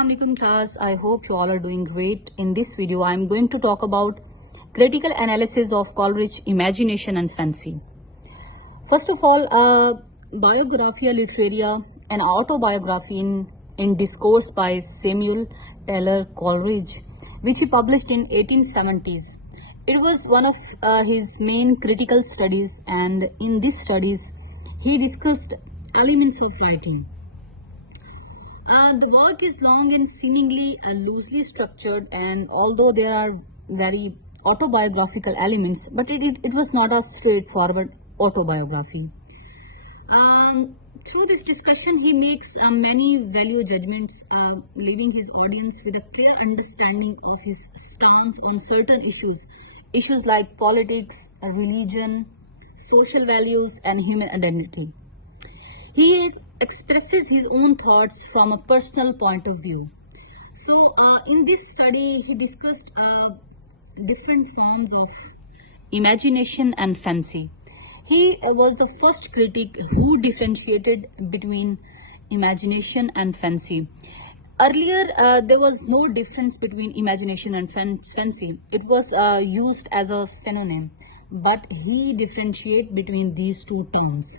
Assalamualaikum class. I hope you all are doing great. In this video, I am going to talk about critical analysis of Coleridge imagination and fancy. First of all, Biographia Literaria, an autobiography in discourse by Samuel Taylor Coleridge, which he published in 1870s. It was one of his main critical studies, and in these studies, he discussed elements of writing. The work is long and seemingly loosely structured, and although there are very autobiographical elements, but it was not a straightforward autobiography. Through this discussion, he makes many value judgments, leaving his audience with a clear understanding of his stance on certain issues like politics, religion, social values, and human identity. He expresses his own thoughts from a personal point of view. So in this study, he discussed different forms of imagination and fancy. He was the first critic who differentiated between imagination and fancy. Earlier, there was no difference between imagination and fancy. It was used as a synonym, but he differentiated between these two terms.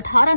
18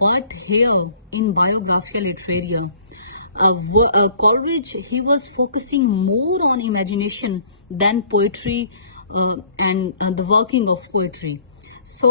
But here in Biographia Literaria, Coleridge, he was focusing more on imagination than poetry and the working of poetry. So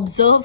observe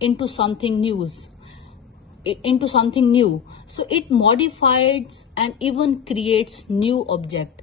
into something new. So it modifies and even creates new object.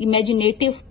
imaginative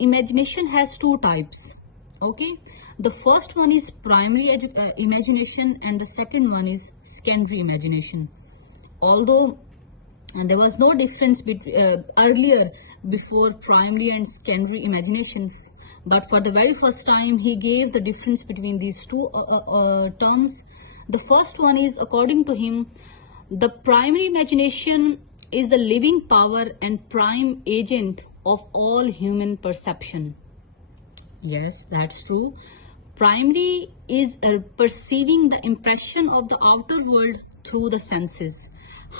imagination has two types. Okay, the first one is primary imagination and the second one is secondary imagination. Although there was no difference earlier before primary and secondary imagination, but for the very first time he gave the difference between these two terms. The first one is, according to him, the primary imagination is the living power and prime agent of all human perception. Yes, that's true. Primary is perceiving the impression of the outer world through the senses.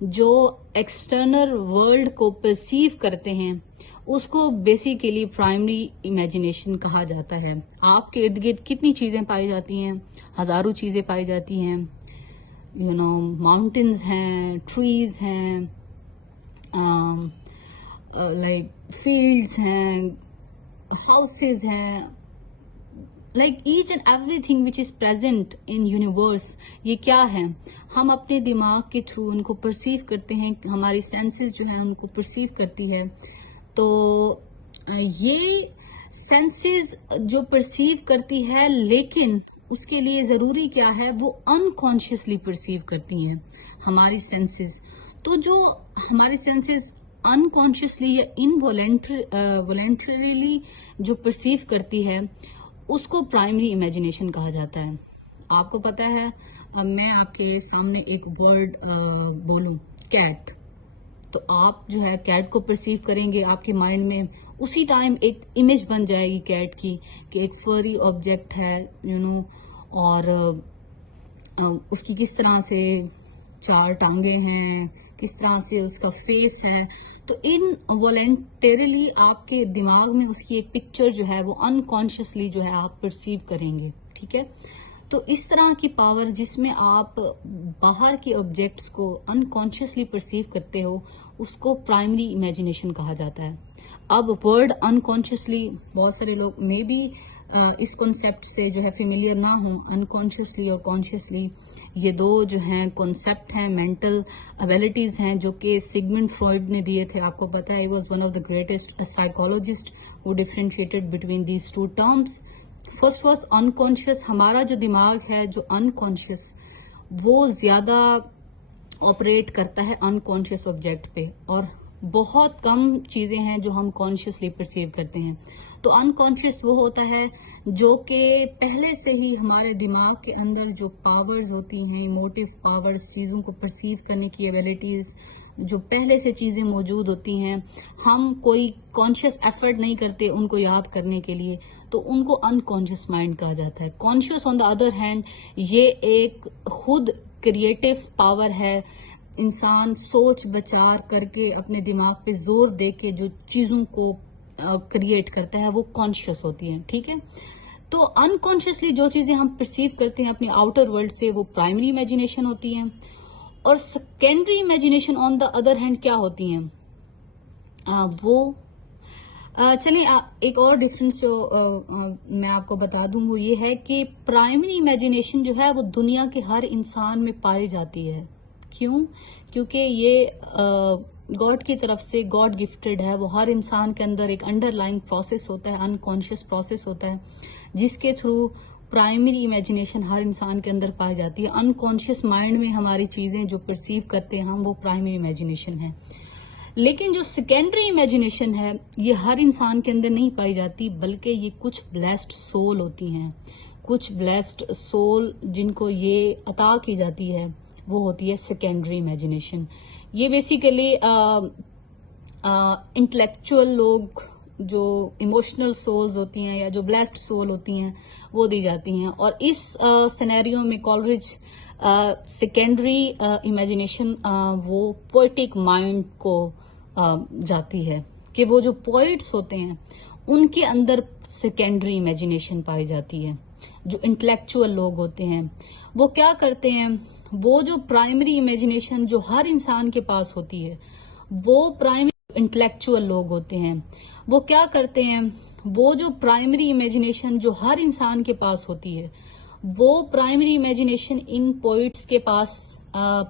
جو external world کو perceive کرتے ہیں اس کو basically primary imagination کہا جاتا ہے. آپ کے ارد گرد کتنی چیزیں پائی جاتی ہیں؟ ہزاروں چیزیں پائی جاتی ہیں. ماؤنٹینز ہیں، ٹریز ہیں، لائک فیلڈز ہیں، ہاؤسز ہیں، like each and everything which is present in universe. یہ کیا ہے؟ ہم اپنے دماغ کے تھرو ان کو پرسیو کرتے ہیں، ہماری سینسز جو ہیں ان کو پرسیو کرتی ہے. تو یہ سینسز جو پرسیو کرتی ہے، لیکن اس کے لیے ضروری کیا ہے؟ وہ انکانشیسلی پرسیو کرتی ہیں ہماری سینسز. تو جو ہماری سینسز انکانشیسلی یا انوالنٹریلی جو پرسیو کرتی ہے اس کو پرائمری امیجنیشن کہا جاتا ہے. آپ کو پتا ہے، میں آپ کے سامنے ایک ورڈ بولوں، کیٹ، تو آپ جو ہے کیٹ کو پرسیو کریں گے، آپ کے مائنڈ میں اسی ٹائم ایک امیج بن جائے گی کیٹ کی کہ ایک فری آبجیکٹ ہے اور اس کی کس طرح سے 4 ٹانگیں ہیں، کس طرح سے اس کا فیس ہے. تو ان والنٹریلی آپ کے دماغ میں اس کی ایک پکچر جو ہے وہ انکانشیسلی جو ہے آپ پرسیو کریں گے. ٹھیک ہے، تو اس طرح کی پاور جس میں آپ باہر کے آبجیکٹس کو انکانشیسلی پرسیو کرتے ہو اس کو پرائمری امیجنیشن کہا جاتا ہے. اب ورڈ انکانشیسلی بہت سارے لوگ میں بھی اس کنسیپٹ سے جو ہے فیملیئر نہ ہوں. انکانشیسلی اور کانشیسلی یہ دو جو ہیں کنسیپٹ ہیں، مینٹل ابیلٹیز ہیں جو کہ سگمنڈ فرائڈ نے دیے تھے. آپ کو پتا ہے، he was one of the greatest psychologists who differentiated between these two terms. First was unconscious. ہمارا جو دماغ ہے جو انکانشیس وہ زیادہ آپریٹ کرتا ہے انکانشیس آبجیکٹ پہ، اور بہت کم چیزیں ہیں جو ہم کانشیسلی پرسیو کرتے ہیں. تو انکانشیس وہ ہوتا ہے جو کہ پہلے سے ہی ہمارے دماغ کے اندر جو پاورز ہوتی ہیں، ایموٹیو پاورز، چیزوں کو پرسیو کرنے کی ایبیلٹیز، جو پہلے سے چیزیں موجود ہوتی ہیں، ہم کوئی کانشیس ایفرٹ نہیں کرتے ان کو یاد کرنے کے لیے، تو ان کو انکانشیس مائنڈ کہا جاتا ہے. Conscious on the other hand یہ ایک خود کریٹو پاور ہے. انسان سوچ بچار کر کے اپنے دماغ پہ زور دے کے جو چیزوں کو کریٹ کرتا ہے وہ کانشیس ہوتی ہیں. ٹھیک ہے، تو انکانشیسلی جو چیزیں ہم پرسیو کرتے ہیں اپنے آؤٹر ورلڈ سے وہ پرائمری امیجنیشن ہوتی ہیں. اور secondary imagination on the other hand کیا ہوتی ہیں؟ وہ چلیں ایک اور ڈفرنس جو میں آپ کو بتا دوں وہ یہ ہے کہ پرائمری امیجنیشن جو ہے وہ دنیا کے ہر انسان میں پائی جاتی ہے. کیوں؟ کیونکہ یہ گاڈ کی طرف سے گاڈ گفٹڈ ہے. وہ ہر انسان کے اندر ایک انڈر لائن پروسیس ہوتا ہے، انکانشیس پروسیس ہوتا ہے جس کے تھرو پرائمری امیجنیشن ہر انسان کے اندر پائی جاتی ہے. انکانشیس مائنڈ میں ہماری چیزیں جو پرسیو کرتے ہیں ہم وہ پرائمری امیجنیشن ہے. لیکن جو سیکنڈری امیجنیشن ہے یہ ہر انسان کے اندر نہیں پائی جاتی، بلکہ یہ کچھ بلیسڈ سول ہوتی ہیں. کچھ بلیسڈ سول جن کو یہ عطا کی جاتی ہے وہ ہوتی ہے سیکنڈری امیجنیشن. یہ بیسیکلی انٹلیکچوئل لوگ جو ایموشنل سولز ہوتی ہیں یا جو بلیسڈ سول ہوتی ہیں وہ دی جاتی ہیں. اور اس سینیریو میں کالرج سیکنڈری امیجنیشن وہ پوئٹک مائنڈ کو جاتی ہے کہ وہ جو پوئٹس ہوتے ہیں ان کے اندر سیکنڈری امیجنیشن پائی جاتی ہے. جو انٹلیکچوئل لوگ ہوتے ہیں وہ کیا کرتے ہیں، وہ جو پرائمری امیجنیشن جو ہر انسان کے پاس ہوتی ہے، وہ پرائمری انٹلیکچوئل لوگ ہوتے ہیں وہ کیا کرتے ہیں، وہ جو پرائمری امیجنیشن جو ہر انسان کے پاس ہوتی ہے وہ پرائمری امیجنیشن ان پوئٹس کے پاس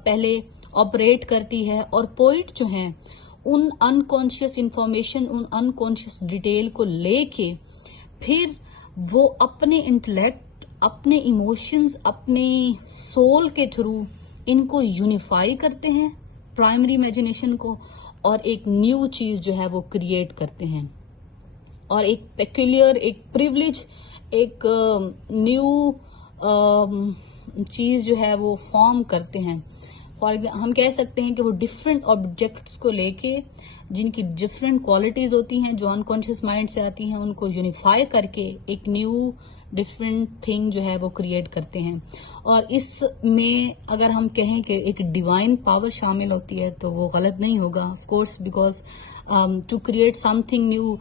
پہلے آپریٹ کرتی ہے. اور پوئٹ جو ہیں ان انکانشیس انفارمیشن، ان انکانشیس ڈیٹیل کو لے کے پھر وہ اپنے انٹلیکٹ، اپنے ایموشنز، اپنے سول کے تھرو ان کو یونیفائی کرتے ہیں پرائمری امیجنیشن کو، اور ایک نیو چیز جو ہے وہ کریٹ کرتے ہیں، اور ایک پیکولر، ایک پریولیج، ایک نیو چیز جو ہے وہ فارم کرتے ہیں. فار ایگزامپل ہم کہہ سکتے ہیں کہ وہ ڈفرینٹ آبجیکٹس کو لے کے جن کی ڈفرینٹ کوالٹیز ہوتی ہیں جو انکانشیس مائنڈ سے آتی ہیں ان کو یونیفائی کر کے ایک نیو ڈفرینٹ تھنگ جو ہے وہ کریٹ کرتے ہیں. اور اس میں اگر ہم کہیں کہ ایک ڈیوائن پاور شامل ہوتی ہے تو وہ غلط نہیں ہوگا of course, because to create something new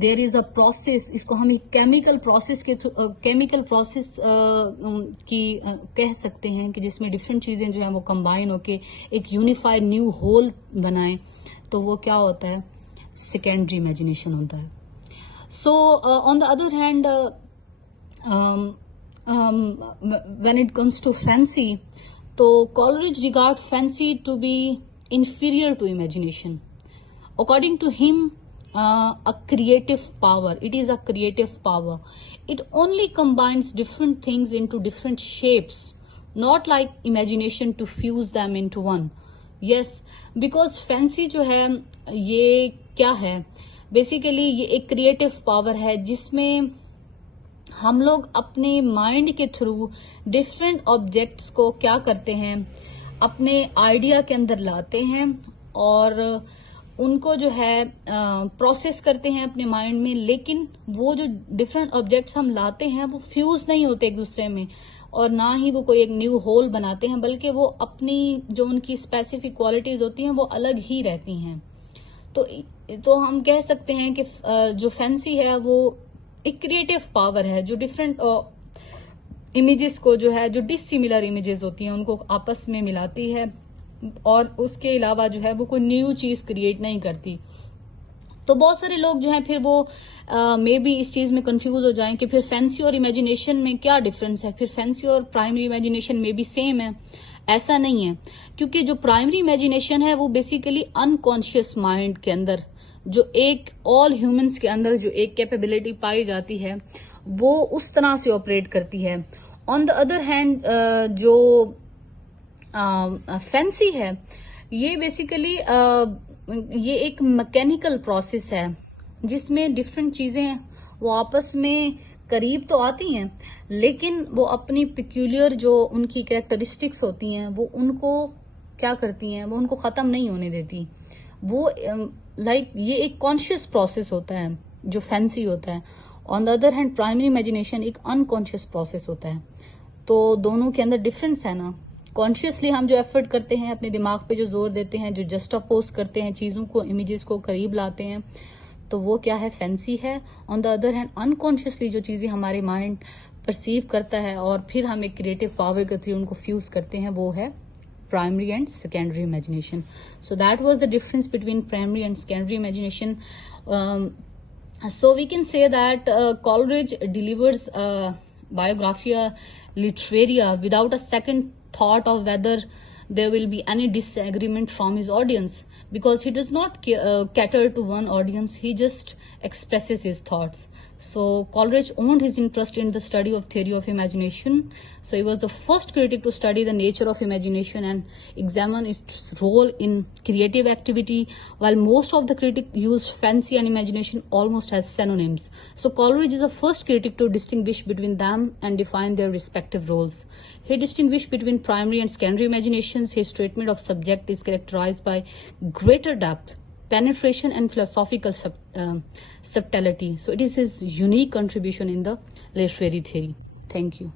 there is a process. اس کو ہم ایک کیمیکل پروسیس کی کہہ سکتے ہیں کہ جس میں ڈفرینٹ چیزیں جو ہیں وہ کمبائن ہو کے ایک یونیفائڈ نیو ہول بنائیں, تو وہ کیا ہوتا ہے, سیکنڈری امیجنیشن ہوتا ہے. So on the other hand when it comes to fancy, تو Coleridge regard fancy to be inferior to imagination. According to him, a creative power. It is a creative power. It only combines different things into different shapes, not like imagination to fuse them into one. Yes, because fancy جو ہے یہ کیا ہے, basically یہ ایک creative power ہے جس میں ہم لوگ اپنے مائنڈ کے تھرو ڈفرینٹ آبجیکٹس کو کیا کرتے ہیں, اپنے آئیڈیا کے اندر لاتے ہیں اور ان کو جو ہے پروسیس کرتے ہیں اپنے مائنڈ میں. لیکن وہ جو ڈفرینٹ آبجیکٹس ہم لاتے ہیں وہ فیوز نہیں ہوتے ایک دوسرے میں, اور نہ ہی وہ کوئی ایک نیو ہول بناتے ہیں, بلکہ وہ اپنی جو ان کی اسپیسیفک کوالٹیز ہوتی ہیں وہ الگ ہی رہتی ہیں. تو ہم کہہ سکتے ہیں کہ جو فینسی ہے وہ ایک کریٹو پاور ہے جو ڈفرینٹ امیجز کو جو ہے, جو ڈس سملر امیجز ہوتی ہیں ان کو آپس میں ملاتی ہے, اور اس کے علاوہ جو ہے وہ کوئی نیو چیز کریٹ نہیں کرتی. تو بہت سارے لوگ جو ہیں پھر وہ مے بی اس چیز میں کنفیوز ہو جائیں کہ پھر فینسی اور امیجنیشن میں کیا ڈفرنس ہے, پھر فینسی اور پرائمری امیجنیشن میں بھی سیم ہے. ایسا نہیں ہے, کیونکہ جو پرائمری امیجنیشن ہے وہ بیسیکلی انکانشیس مائنڈ کے اندر جو ایک آل ہیومنس کے اندر جو ایک کیپیبلٹی پائی جاتی ہے وہ اس طرح سے آپریٹ کرتی ہے. آن دا ادر ہینڈ جو فینسی ہے یہ بیسیکلی یہ ایک میکینیکل پروسیس ہے جس میں ڈفرینٹ چیزیں وہ آپس میں قریب تو آتی ہیں لیکن وہ اپنی پیکیولر جو ان کی کریکٹرسٹکس ہوتی ہیں وہ ان کو کیا کرتی ہیں, وہ ان کو ختم نہیں ہونے دیتی. وہ یہ ایک کانشیس پروسیس ہوتا ہے جو فینسی ہوتا ہے. On the other hand primary imagination ایک انکانشیس پروسیس ہوتا ہے. تو دونوں کے اندر ڈفرینس ہے نا. کانشیسلی ہم جو ایفرٹ کرتے ہیں, اپنے دماغ پہ جو زور دیتے ہیں, جو جسٹ اپوز کرتے ہیں, چیزوں کو, امیجز کو قریب لاتے ہیں, تو وہ کیا ہے, فینسی ہے. On the other hand unconsciously جو چیزیں ہمارے مائنڈ پرسیو کرتا ہے اور پھر ہم ایک کریٹو پاور کے تھرو ان کو فیوز کرتے ہیں, وہ ہے primary and secondary imagination. So that was the difference between primary and secondary imagination. So we can say that Coleridge delivers Biographia Literaria without a second thought of whether there will be any disagreement from his audience, because he does not cater to one audience, he just expresses his thoughts. So Coleridge owned his interest in the study of theory of imagination. So he was the first critic to study the nature of imagination and examine its role in creative activity, while most of the critics use fancy and imagination almost as synonyms. So Coleridge is the first critic to distinguish between them and define their respective roles. He distinguished between primary and secondary imaginations. His treatment of subject is characterized by greater depth, penetration and philosophical subtlety. So it is his unique contribution in the literary theory. Thank you.